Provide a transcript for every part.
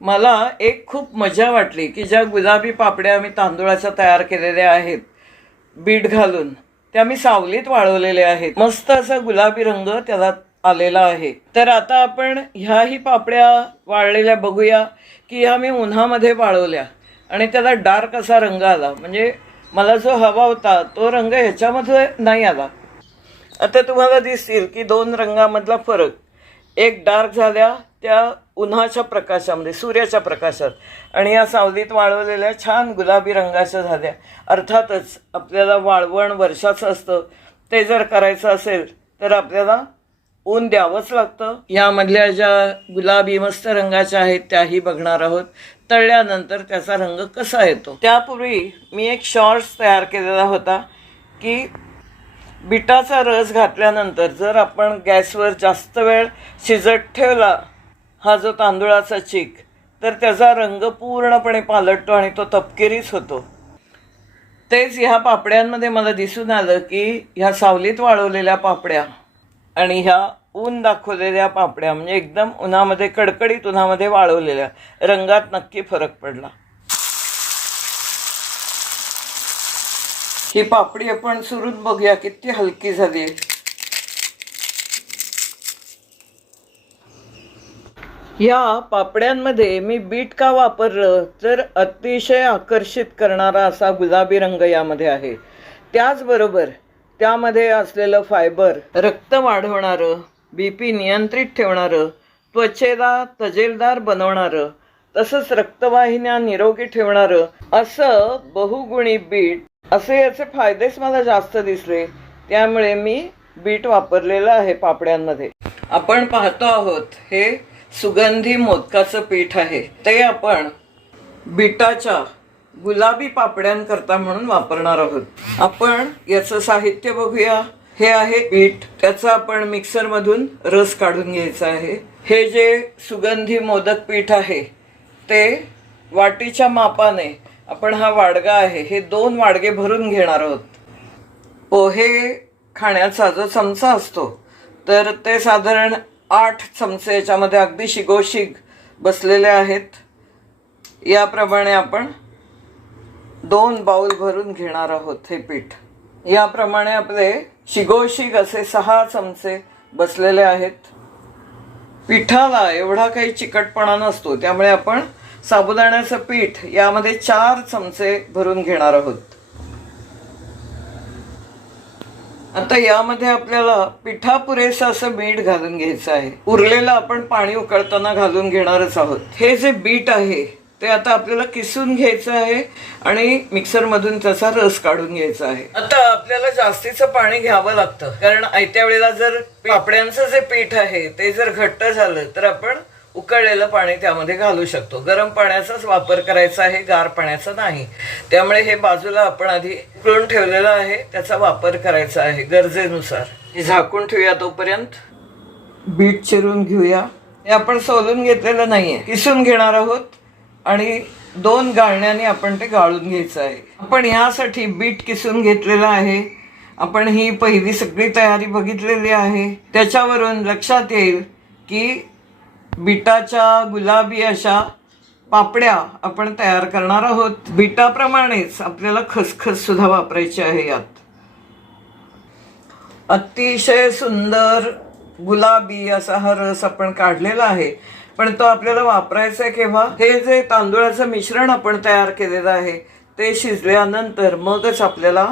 मला एक खूप मजा वाटली की ज्या गुलाबी पापड्या मी तांदूळाच्या तयार केलेल्या आहेत बीट घालून, त्या मी सावलीत वाळवलेल्या आहेत. मस्त असा गुलाबी रंग त्याला आलेला आहे. तर आता आपण ह्याही पापड्या वाळलेल्या बघूया की ह्या मी उन्हामध्ये वाळवल्या आणि त्याला डार्क असा रंग आला. म्हणजे मला जो हवा होता तो रंग ह्याच्यामध्ये नाही आला. आता तुम्हाला दिसतील की दोन रंगामधला फरक. एक डार्क झाल्या त्या उन्हाच्या प्रकाशामध्ये, सूर्याच्या प्रकाशात, आणि या सावलीत वाळवलेल्या छान गुलाबी रंगाच्या झाल्या. अर्थातच आपल्याला वाळवण वर्षाचं असतं, ते जर करायचं असेल तर आपल्याला ऊन द्यावंच लागतं. यामधल्या ज्या गुलाबी मस्त रंगाच्या आहेत त्याही बघणार आहोत. तळल्यानंतर त्याचा रंग कसा येतो. त्यापूर्वी मी एक शॉर्ट्स तयार केलेला होता की बिटाचा रस घातल्यानंतर जर आपण गॅसवर जास्त वेळ शिजत ठेवला हा जो तांदूळाचा चीक, तर त्याचा रंग पूर्णपणे पालटतो आणि तो तपकिरीच होतो. तेच ह्या पापड्यांमध्ये मला दिसून आलं की ह्या सावलीत वाळवलेल्या पापड्या आणि ह्या ऊन दाखवलेल्या पापड्या, म्हणजे एकदम उन्हामध्ये, कडकडीत उन्हामध्ये वाळवलेल्या, रंगात नक्की फरक पडला. ही पापडी आपण चुरून बघूया किती हलकी झाली. या पापड्यांमध्ये मी बीट का वापरलं तर अतिशय आकर्षित करणारा असा गुलाबी रंग यामध्ये आहे. त्याचबरोबर त्यामध्ये असलेलं फायबर रक्त वाढवणारं, BP नियंत्रित ठेवणारं, त्वचेला तजेलदार बनवणारं, तसंच रक्तवाहिन्या निरोगी ठेवणारं असं बहुगुणी बीट, असे याचे फायदेच मला जास्त दिसले. त्यामुळे मी बीट वापरलेलं आहे पापड्यांमध्ये. आपण पाहतो आहोत हे सुगंधी मोदकाचं पीठ आहे. ते आपण बीटाच्या गुलाबी पापड्यांकरता म्हणून वापरणार आहोत. आपण याचं साहित्य बघूया. हे आहे बीट. त्याचा आपण मिक्सरमधून रस काढून घ्यायचा आहे. हे जे सुगंधी मोदक पीठ आहे ते वाटीच्या मापाने आपण, हा वाडगा आहे, हे 2 वाडगे भरून घेणार आहोत. पोहे खाण्याचा जो चमचा असतो तर ते साधारण 8 चमचे याच्यामध्ये अगदी शिगोशिग बसलेले आहेत. याप्रमाणे आपण 2 बाउल भरून घेणार आहोत हे पीठ. याप्रमाणे आपले शिगोशिग असे 6 चमचे बसलेले आहेत. पिठाला एवढा काही चिकटपणा नसतो, त्यामुळे आपण साबुदाण्याचं पीठ यामध्ये 4 चमचे भरून घेणार आहोत. आता यामध्ये आपल्याला पिठा पुरेसं असं मीठ घालून घ्यायचं आहे. उरलेलं आपण पाणी उकळताना घालून घेणारच आहोत. हे जे बीट आहे ते आता आपल्याला किसून घ्यायचं आहे आणि मिक्सरमधून त्याचा रस काढून घ्यायचा आहे. आता आपल्याला जास्तीचं पाणी घ्यावं लागतं, कारण आयत्या वेळेला जर पापड्यांचं जे पीठ आहे ते जर घट्ट झालं तर आपण उकळलेलं पाणी त्यामध्ये घालू शकतो. गरम पाण्याचाच वापर करायचा आहे, गार पाण्याचा नाही. त्यामुळे हे बाजूला आपण आधी उकळून ठेवलेलं आहे, त्याचा वापर करायचा आहे गरजेनुसार. हे झाकून ठेवूया. तोपर्यंत बीट चिरून घेऊया. हे आपण सोलून घेतलेलं नाहीये, किसून घेणार आहोत आणि 2 गाळण्याने आपण ते गाळून घ्यायचं आहे. आपण यासाठी बीट किसून घेतलेलं आहे. आपण ही पहिली सगळी तयारी बघितलेली आहे. त्याच्यावरून लक्षात येईल की बीटाच्या गुलाबी अशा पापड्या आपण तयार करणार आहोत. बीटाप्रमाणेच आपल्याला खसखस सुद्धा वापरायची आहे यात. अतिशय सुंदर गुलाबी असा हा रस आपण काढलेला आहे, पण तो आपल्याला वापरायचा आहे केव्हा? हे जे तांदूळाचं मिश्रण आपण तयार केलेलं आहे ते शिजल्यानंतर मगच आपल्याला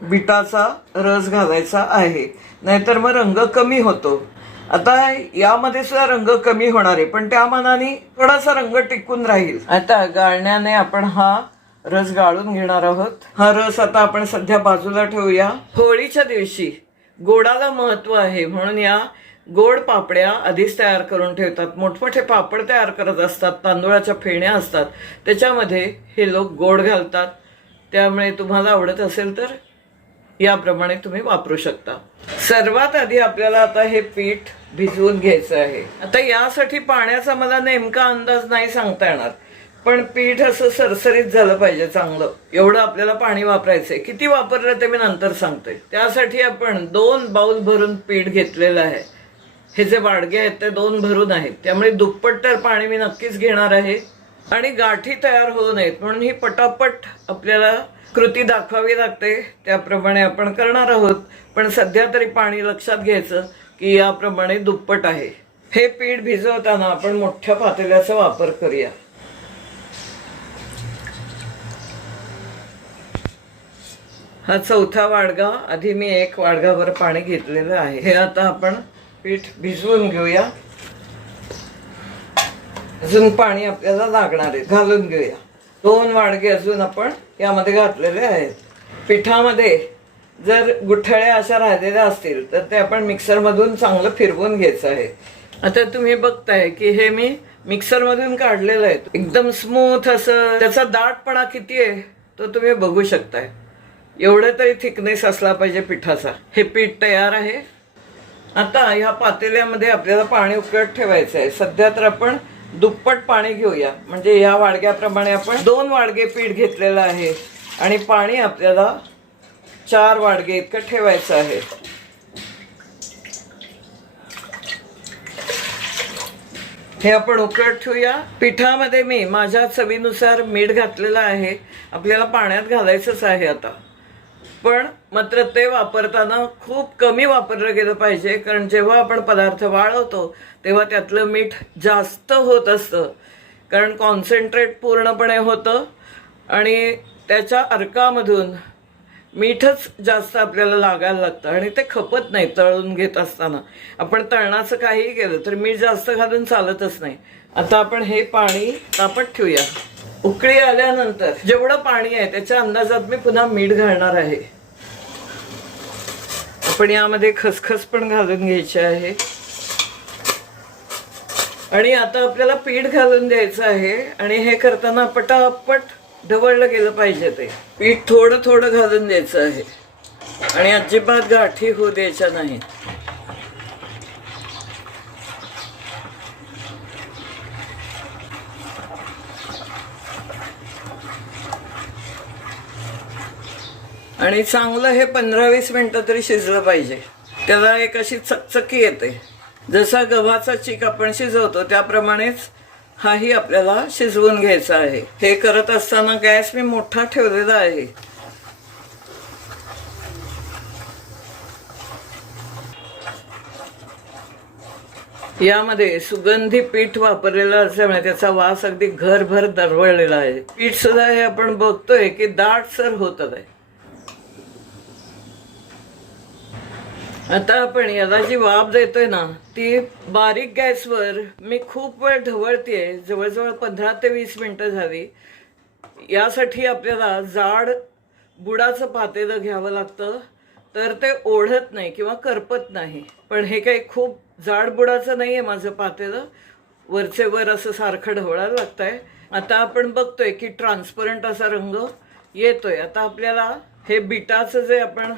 बीटाचा रस घालायचा आहे, नाहीतर मग रंग कमी होतो. आता यामध्ये सुद्धा रंग कमी होणार आहे, पण त्या मानाने थोडासा रंग टिकून राहील. आता गाळण्याने आपण हा रस गाळून घेणार आहोत. हा रस आता आपण सध्या बाजूला ठेवूया. होळीच्या दिवशी गोडाला महत्व आहे म्हणून या गोड पापड्या आधीच तयार करून ठेवतात. मोठमोठे पापड तयार करत असतात, तांदूळाच्या फेण्या असतात, त्याच्यामध्ये हे लोक गोड घालतात. त्यामुळे तुम्हाला आवडत असेल तर याप्रमाणे तुम्ही वापरू शकता. सर्वात आधी आपल्याला आता हे पीठ भिजवून घ्यायचं आहे. आता यासाठी पाण्याचा मला नेमका अंदाज नाही सांगता येणार, पण पीठ असं सरसरीत झालं पाहिजे चांगलं, एवढं आपल्याला पाणी वापरायचंय. किती वापरलं ते मी नंतर सांगते. त्यासाठी आपण 2 बाउल भरून पीठ घेतलेलं आहे. हे जे वाडगे आहेत ते 2 भरून आहेत, त्यामुळे दुप्पट तर पाणी मी नक्कीच घेणार आहे. आणि गाठी तयार होऊ नयेत म्हणून ही पटापट आपल्याला कृती दाखवावी लागते, त्याप्रमाणे आपण करणार आहोत. पण सध्या तरी पाणी लक्षात घ्यायचं की याप्रमाणे दुप्पट आहे. हे पीठ भिजवताना आपण मोठ्या पातेल्याचा वापर करूया. हा 4था वाडगा, आधी मी 1 वाडगाभर पाणी घेतलेलं आहे. हे आता आपण पीठ भिजवून घेऊया. अजून पाणी आपल्याला लागणार आहे, घालून घेऊया. 2 वाडगे अजून आपण यामध्ये घातलेले आहेत. पिठामध्ये जर गुठळ्या अशा राहिलेल्या असतील तर ते आपण मिक्सरमधून चांगलं फिरवून घ्यायचं आहे. आता तुम्ही बघताय की हे मी मिक्सरमधून काढलेलं आहे. एकदम स्मूथ असं, त्याचा दाटपणा किती आहे तो तुम्ही बघू शकताय. एवढं तरी थिकनेस असला पाहिजे पिठाचा. हे पीठ तयार आहे. आता ह्या पातेल्यामध्ये आपल्याला पाणी उकळत ठेवायचं आहे. सध्या तर आपण दुप्पट पाणी घेऊया, म्हणजे ह्या वाडग्याप्रमाणे आपण 2 वाडगे पीठ घेतलेलं आहे आणि पाणी आपल्याला 4 वाडगे इतकं ठेवायचं आहे. हे आपण उकळत ठेवूया. पिठामध्ये मी माझ्या चवीनुसार मीठ घातलेलं आहे. आपल्याला पाण्यात घालायचंच आहे आता, पण मात्र ते वापरताना खूप कमी वापरलं गेलं पाहिजे, कारण जेव्हा आपण पदार्थ वाळवतो तेव्हा त्यातलं मीठ जास्त होत असतं, कारण कॉन्सन्ट्रेट पूर्णपणे होतं आणि त्याच्या अर्कामधून मीठच जास्त आपल्याला लागायला लागतं आणि ते खपत नाही. तळून घेत असताना आपण तळणाचं काहीही केलं तर मीठ जास्त घालून चालतच नाही. आता आपण हे पाणी तापत ठेवूया. उकळी आल्यानंतर जेवढं पाणी आहे त्याच्या अंदाजात मी पुन्हा मीठ घालणार आहे. आपण यामध्ये खसखस पण घालून घ्यायची आहे. आणि आता आपल्याला पीठ घालून द्यायचं आहे आणि हे करताना पटापट ढवळलं गेलं पाहिजे. ते पीठ थोडं थोडं घालून द्यायचं आहे आणि अजिबात गाठी होऊ द्यायच्या नाही. आणि चांगलं हे 15-20 मिनिटं तरी शिजलं पाहिजे. त्याला एक अशी चकचकी येते. जसा गव्हाचा चीक आपण शिजवतो त्याप्रमाणेच हाही आपल्याला शिजवून घ्यायचा आहे. हे करत असताना गॅस मी मोठा ठेवलेला आहे. यामध्ये सुगंधी पीठ वापरलेलं असल्यामुळे त्याचा वास अगदी घरभर दरवळलेला आहे. पीठ सुद्धा हे आपण बघतोय की दाटसर होत आहे. आता आपण याला जी वाफ देतोय ना ती बारीक गॅसवर मी खूप वेळ ढवळतेय. जवळजवळ 15 ते 20 मिनिटं झाली. यासाठी आपल्याला जाड बुडाचं पातेलं घ्यावं लागतं, तर ते ओढत नाही किंवा करपत नाही. पण हे काही खूप जाड बुडाचं नाही आहे माझं पातेलं. वरचे वर असं सारखं ढवळायला लागतं आहे. आता आपण बघतोय की ट्रान्सपरंट असा रंग येतोय. आता आपल्याला हे बीटाचं जे आपण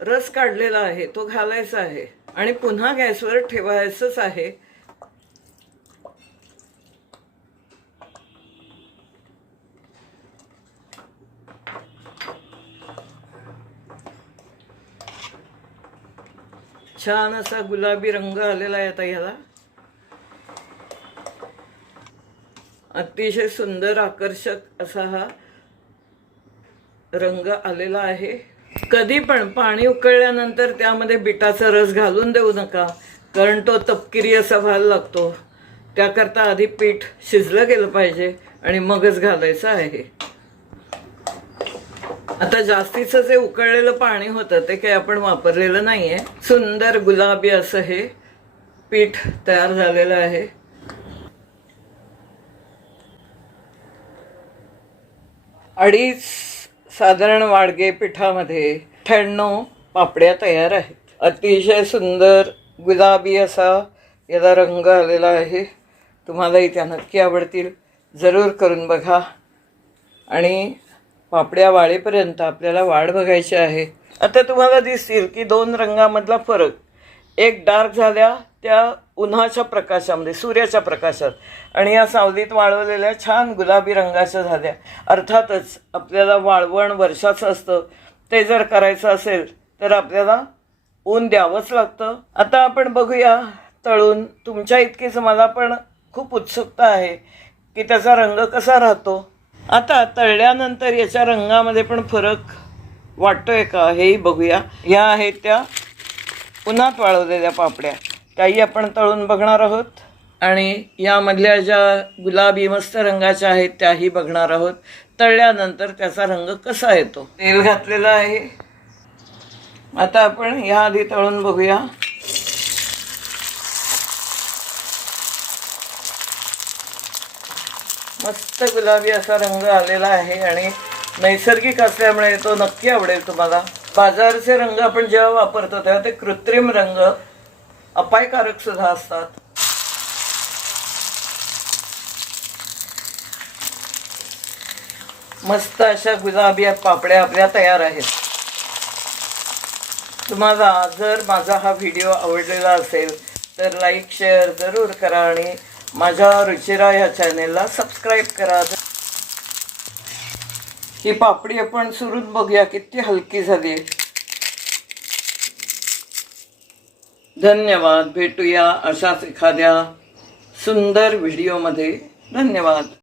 रस काढलेला आहे तो घालायचा आहे आणि पुन्हा गॅसवर ठेवायचंच आहे. छान असा गुलाबी रंग आलेला आहे. आता ह्याला अतिशय सुंदर आकर्षक असा हा रंग आलेला आहे. कधी पण पाणी उकळल्यानंतर त्यामध्ये बीटाचा रस घालून देऊ नका, कारण तो तपकिरी असा व्हायला लागतो. त्याकरता आधी पीठ शिजलं गेलं पाहिजे आणि मगच घालायचं आहे. आता जास्तीचं जे उकळलेलं पाणी होतं ते काही आपण वापरलेलं नाहीये. सुंदर गुलाबी असं हे पीठ तयार झालेलं आहे. अडीच साधारण वाडगे पिठामध्ये 98 पापड्या तयार आहेत. अतिशय सुंदर गुलाबी असा याला रंग आलेला आहे. तुम्हालाही त्या नक्की आवडतील. जरूर करून बघा. आणि पापड्या वाळेपर्यंत आपल्याला वाढ बघायची आहे. आता तुम्हाला दिसतील की 2 रंगामधला फरक. एक डार्क झाल्या त्या उन्हाच्या प्रकाशामध्ये, सूर्याच्या प्रकाशात, आणि या सावलीत वाळवलेल्या छान गुलाबी रंगाच्या झाल्या. अर्थातच आपल्याला वाळवण वर्षाचं असतं. ते जर करायचं असेल तर आपल्याला ऊन द्यावंच लागतं. आता आपण बघूया तळून तुमच्या इतकीच मला पण खूप उत्सुकता आहे की त्याचा रंग कसा राहतो. आता तळल्यानंतर याच्या रंगामध्ये पण फरक वाटतोय का हेही बघूया. ह्या आहेत त्या उन्हात वाळवलेल्या पापड्या, त्याही आपण तळून बघणार आहोत. आणि यामधल्या ज्या गुलाबी मस्त रंगाच्या आहेत त्याही बघणार आहोत. तळल्यानंतर त्याचा रंग कसा येतो. तेल घातलेलं आहे. आता आपण ह्या आधी तळून बघूया. मस्त गुलाबी असा रंग आलेला आहे आणि नैसर्गिक असल्यामुळे तो नक्की आवडेल तुम्हाला. बाजारचे रंग आपण जेव्हा वापरतो तेव्हा ते कृत्रिम रंग अपायकारक सुद्धा असतात. मस्त अशा गुलाबी पापड्या आपल्या तयार आहेत. तुम्हाला जर माझा हा व्हिडिओ आवडलेला असेल तर लाईक शेअर जरूर करा आणि माझ्या रुचिरा ह्या चॅनेलला सबस्क्राईब करा. ही पापडी आपण सुरून बघूया किती हलकी झाली. धन्यवाद. भेटूया अशाच एखाद्या सुंदर व्हिडिओमध्ये. धन्यवाद.